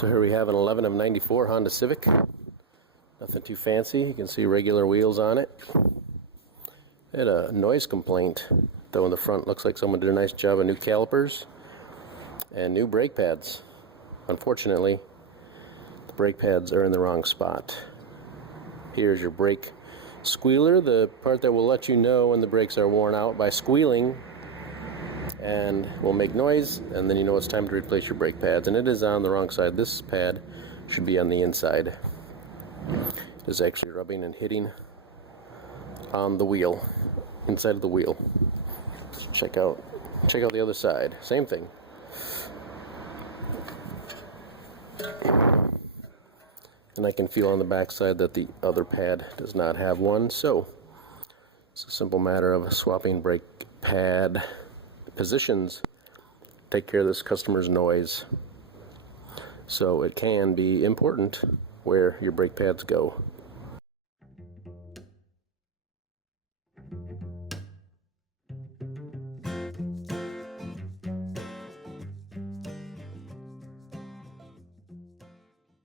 So here we have an 11 of 94 Honda Civic. Nothing too fancy. You can see regular wheels on it. It had a noise complaint, though in the front looks like someone did a nice job of new calipers and new brake pads. Unfortunately, the brake pads are in the wrong spot. Here's your brake squealer, the part that will let you know when the brakes are worn out by squealing and will make noise, and then you know it's time to replace your brake pads. And it is on the wrong side. This pad should be on the inside. It is actually rubbing and hitting on the wheel, inside of the wheel. So check out the other side. Same thing. And I can feel on the back side that the other pad does not have one. So it's a simple matter of swapping brake pad positions. Take care of this customer's noise. So it can be important where your brake pads go.